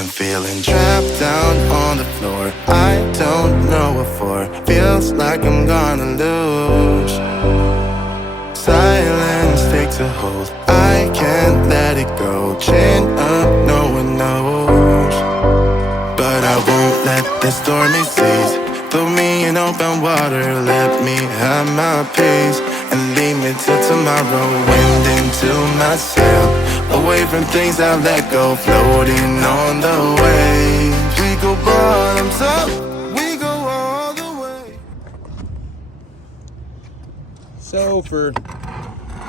been feeling trapped down on the floor. I don't know what for. Feels like I'm gonna lose. Silence takes a hold. I can't let it go. Chain up, no one knows. But I won't let the stormy seas throw me in open water. Let me have my peace and leave me till tomorrow. Wind into my sail, away from things I let go. Floating on the waves, we go bottoms up, we go all the way. So for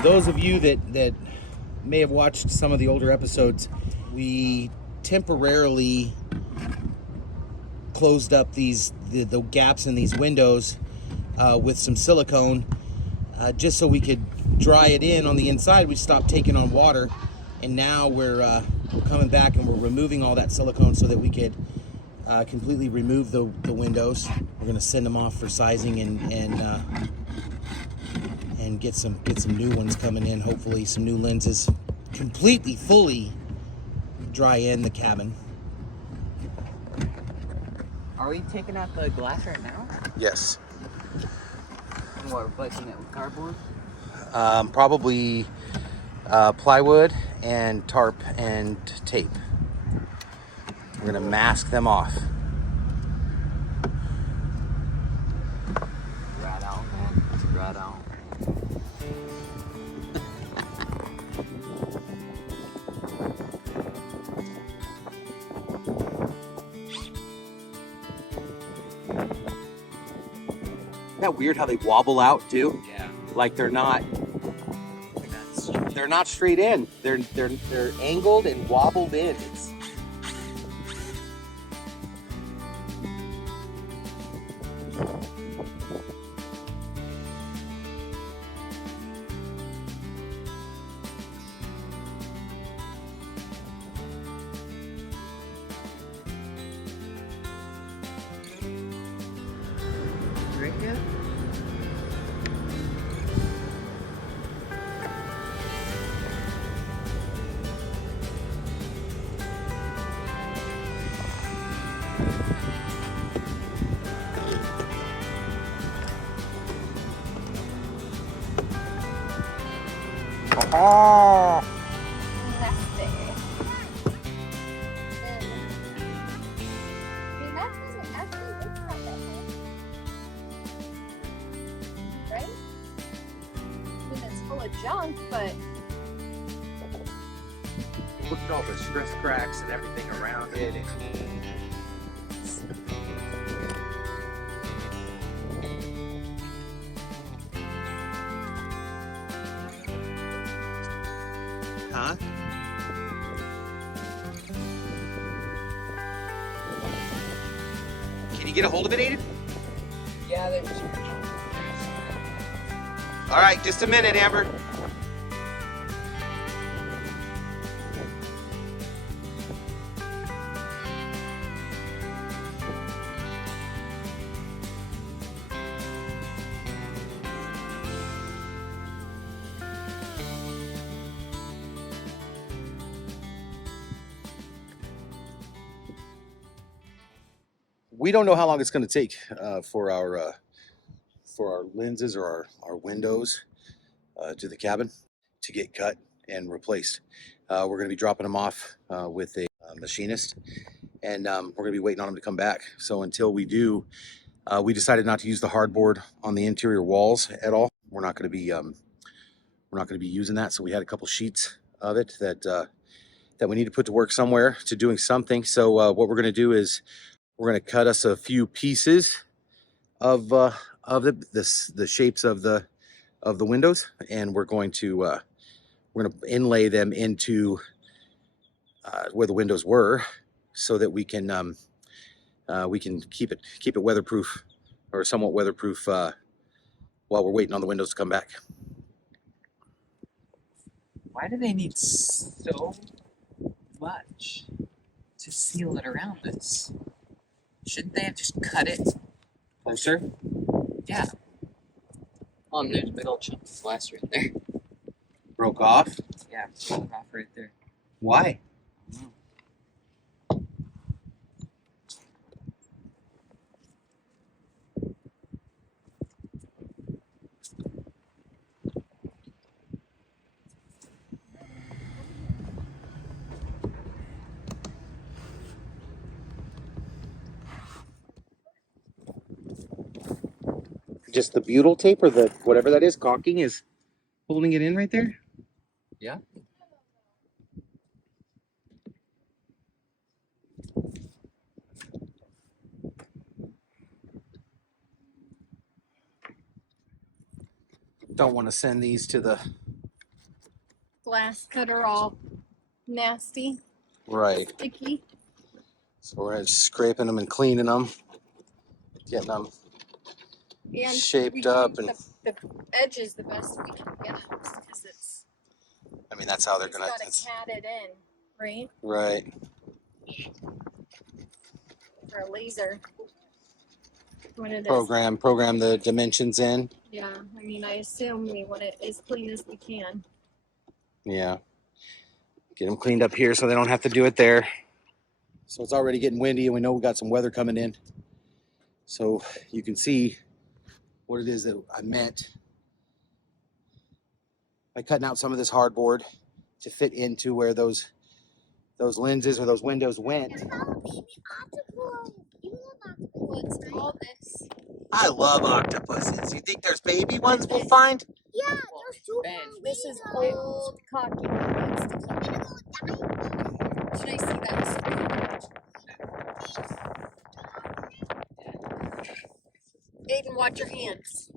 those of you that may have watched some of the older episodes, we temporarily closed up the gaps in these windows with some silicone just so we could dry it in on the inside. We stopped taking on water, and now we're coming back and we're removing all that silicone so that we could completely remove the windows. We're going to send them off for sizing and get some new ones coming in. Hopefully some new lenses, completely fully dry in the cabin. Are we taking out the glass right now? Yes. And what, replacing it with cardboard? Probably plywood and tarp and tape. We're gonna mask them off. Right on, man. It's right on. Isn't that weird how they wobble out too? Yeah. Like they're not straight in. They're angled and wobbled in. It's Drink it? oh. Right? I mean, it's full of junk, but Look at all the stress cracks and everything around it. Huh? Can you get a hold of it, Aiden? Yeah, there's. All right, just a minute, Amber. We don't know how long it's going to take for our lenses or our windows to the cabin to get cut and replaced. We're going to be dropping them off with a machinist, and we're going to be waiting on them to come back. So until we do, we decided not to use the hardboard on the interior walls at all. We're not going to be using that. So we had a couple sheets of it that we need to put to work somewhere to doing something. So what we're going to do is we're going to cut us a few pieces of the shapes of the windows, and we're going to inlay them into where the windows were, so that we can keep it weatherproof, or somewhat weatherproof, while we're waiting on the windows to come back. Why do they need so much to seal it around this? Shouldn't they have just cut it closer? Yeah. Oh, and there's a big old chunk of glass right there. Broke off? Yeah, broke off right there. Why? I don't know. just the butyl tape or the whatever that is caulking is holding it in right there? Yeah. Don't want to send these to the Glass cutter all nasty, right. sticky. So we're scraping them and cleaning them, getting them And shaped we up, keep and the edges the best we can get them because it's. I mean that's how they're It's gonna. gotta cat it in, right? Right. For a laser. When it is. Program the dimensions in. Yeah, I mean, I assume we want it as clean as we can. Yeah. Get them cleaned up here so they don't have to do it there. So it's already getting windy and we know we got some weather coming in. So you can see what it is that I meant by cutting out some of this hardboard to fit into where those lenses or those windows went. What's all this? I love octopuses. You think there's baby ones we'll find? Yeah, there's two. This is old cocky. Should I see that? Aiden, watch your hands.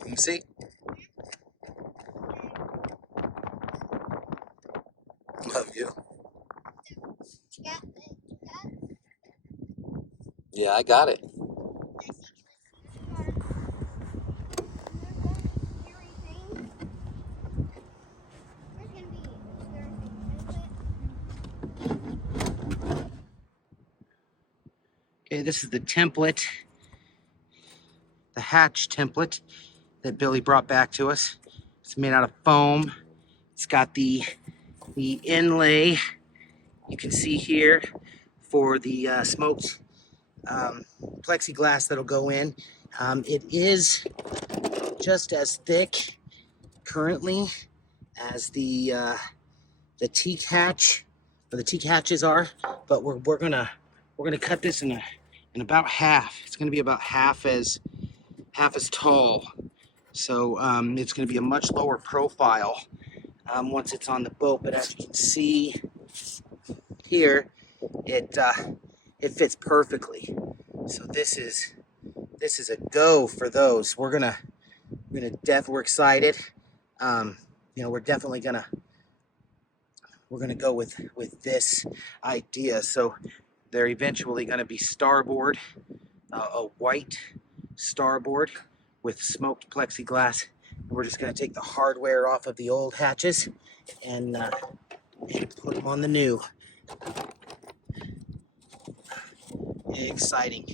Let me see. Love you. Yeah, I got it. Okay, this is the template, the hatch template that Billy brought back to us. It's made out of foam. It's got the inlay you can see here for the smoked plexiglass that'll go in. It is just as thick currently as the teak hatch, or the teak hatches are, but we're gonna cut this in about half. It's gonna be about half as tall. So it's gonna be a much lower profile once it's on the boat. But as you can see here, it fits perfectly. So this is a go for those. We're excited. We're definitely gonna go with this idea. So they're eventually gonna be starboard, a white starboard with smoked plexiglass. And we're just gonna take the hardware off of the old hatches and put them on the new. Exciting.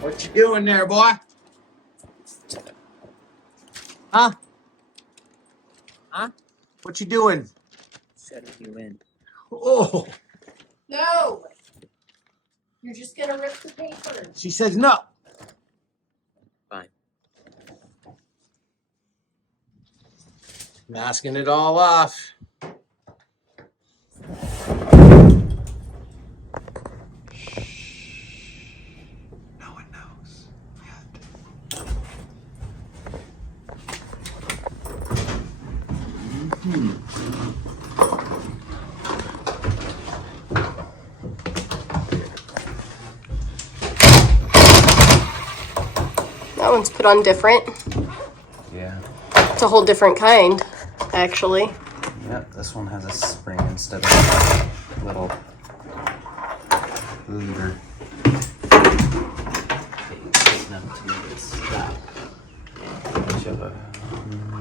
What you doing there, boy? Huh? Huh? What you doing? Setting you in. Oh, No! You're just gonna rip the paper. she says no. Fine. Masking it all off. That one's put on different. Yeah. It's a whole different kind, actually. Yep, this one has a spring instead of a little lever.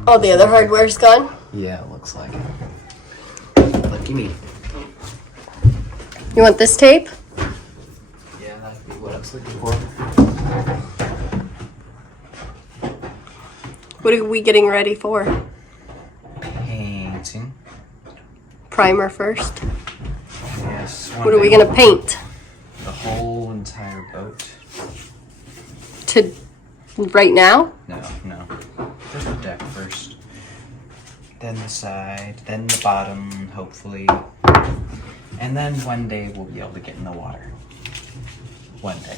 Oh, the other hardware's gone? Yeah, it looks like it. Lucky me. You want this tape? Yeah, that'd be what I was looking for. What are we getting ready for? Painting. Primer first. Yes. What are we gonna paint? The whole entire boat. To right now? No. Just the deck first. Then the side, then the bottom, hopefully. And then one day we'll be able to get in the water. One day.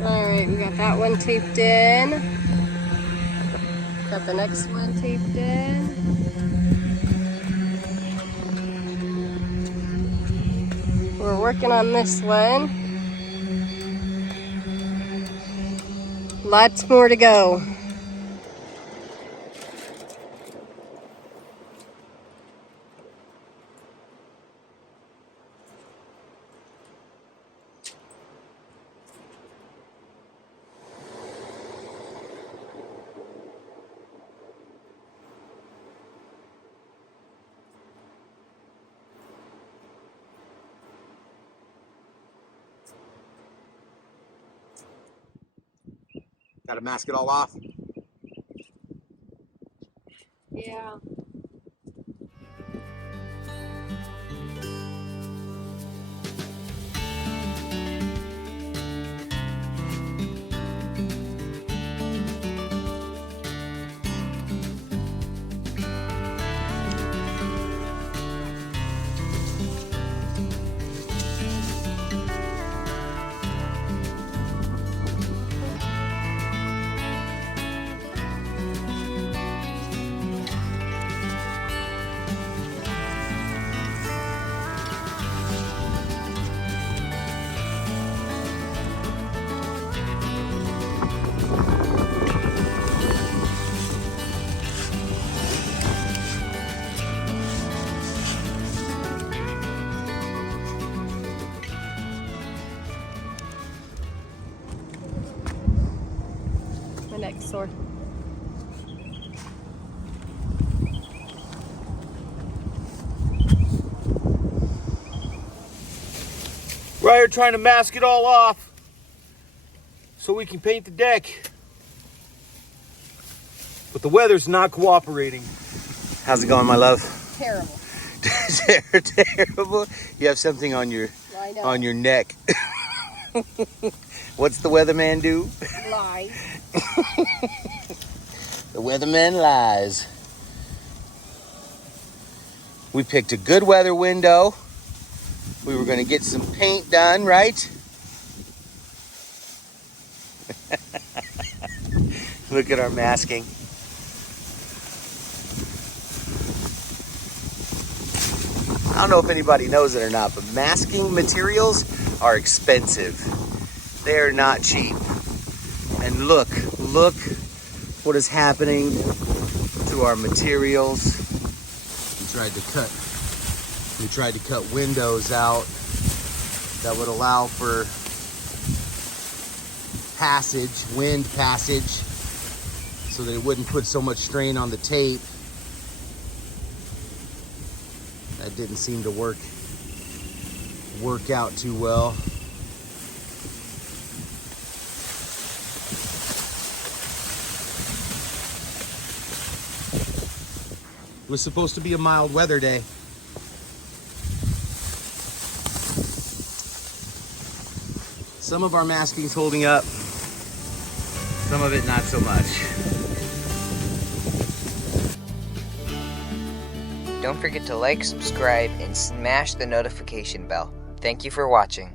Alright, we got that one taped in. Got the next one taped in. We're working on this one. Lots more to go. Got to mask it all off. Yeah. My neck's sore. We're out here trying to mask it all off so we can paint the deck. But the weather's not cooperating. How's it going, my love? Terrible. Terrible. You have something on your neck. What's the weatherman do? Lie. The weatherman lies. We picked a good weather window. We were going to get some paint done, right? Look at our masking. I don't know if anybody knows it or not, but masking materials are expensive. They're not cheap. And look what is happening to our materials. We tried to cut windows out that would allow for wind passage, so that it wouldn't put so much strain on the tape. That didn't seem to work out too well. It was supposed to be a mild weather day. Some of our masking's holding up, some of it not so much. Don't forget to like, subscribe, and smash the notification bell. Thank you for watching.